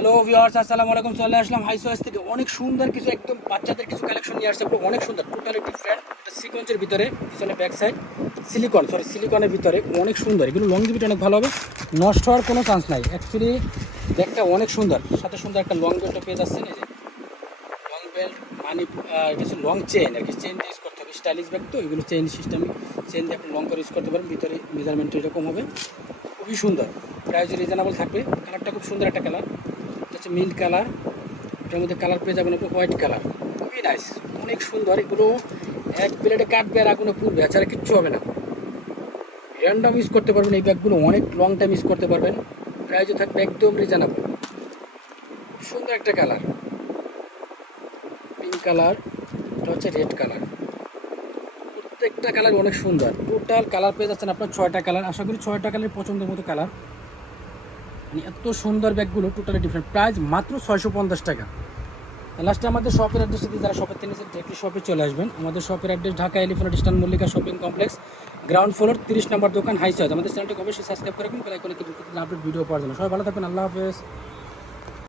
Hello viewers, আসসালামু আলাইকুম। চলে আসলাম হাই চয়েস থেকে অনেক সুন্দর কিছু একদম বাচ্চাদের কিছু কালেকশন নিয়ে আসছে। অনেক সুন্দর, টোটালি ডিফারেন্ট। এটা সিকোয়েন্সের ভিতরে, পিছনে ব্যাক সাইড সিলিকনের ভিতরে অনেক সুন্দর। এগুলো লংজিভিটি অনেক ভালো হবে, নষ্ট হওয়ার কোনো চান্স নাই। অ্যাকচুয়ালি ব্যাগটা অনেক সুন্দর, সাথে সুন্দর একটা লং বেল্টও পেয়ে যাচ্ছেন। এই যে লং বেল্ট মানে কিছু লং চেন আর কি, চেন দিয়ে ইউজ করতে হবে। স্টাইলিশ ব্যাগ তো, এগুলো চেন সিস্টেম, চেন দিয়ে আপনি লং করে ইউজ করতে পারেন। ভিতরে মেজারমেন্ট এরকম হবে, খুবই সুন্দর। প্রাইস রিজনেবল থাকবে। কালারটা খুব সুন্দর একটা কালার, হচ্ছে মিন্ট কালার। এটার মধ্যে কালার পেয়ে যাবেন আপনি হোয়াইট কালার, খুবই নাইস, অনেক সুন্দর। এগুলো এক প্লেটে কাটবে আর আগুনে পুড়বে, এছাড়া কিচ্ছু হবে না। র্যান্ডম ইউজ করতে পারবেন এই ব্যাগগুলো, অনেক লং টাইম ইউজ করতে পারবেন। প্রাইসও থাকবে একদম রিজনেবল। সুন্দর একটা কালার, পিঙ্ক কালার, এটা হচ্ছে রেড কালার। প্রত্যেকটা কালার অনেক সুন্দর। টোটাল কালার পেয়ে যাচ্ছেন আপনার 6টা কালার। আশা করি 6টা কালার পছন্দের মতো কালার। মানে এত সুন্দর ব্যাগগুলো, টোটালি ডিফারেন্ট। প্রাইস মাত্র 650 টাকা। লাস্টে আমাদের শপের অ্যাড্রেস দিতে, যারা শপের থেকে ডিরেক্টলি শপে চলে আসবেন। আমাদের শপের address Dhaka elephant stand Mallika shopping complex, ground floor, 30 নম্বর দোকান, হাই চয়েস। আমাদের চ্যানেলটি অবশ্যই সাবস্ক্রাইব করে রাখবেন, বেল আইকনে ক্লিক করে আপডেট ভিডিও পাওয়ার জন্য। সবাই ভালো থাকবেন, আল্লাহ হাফেজ।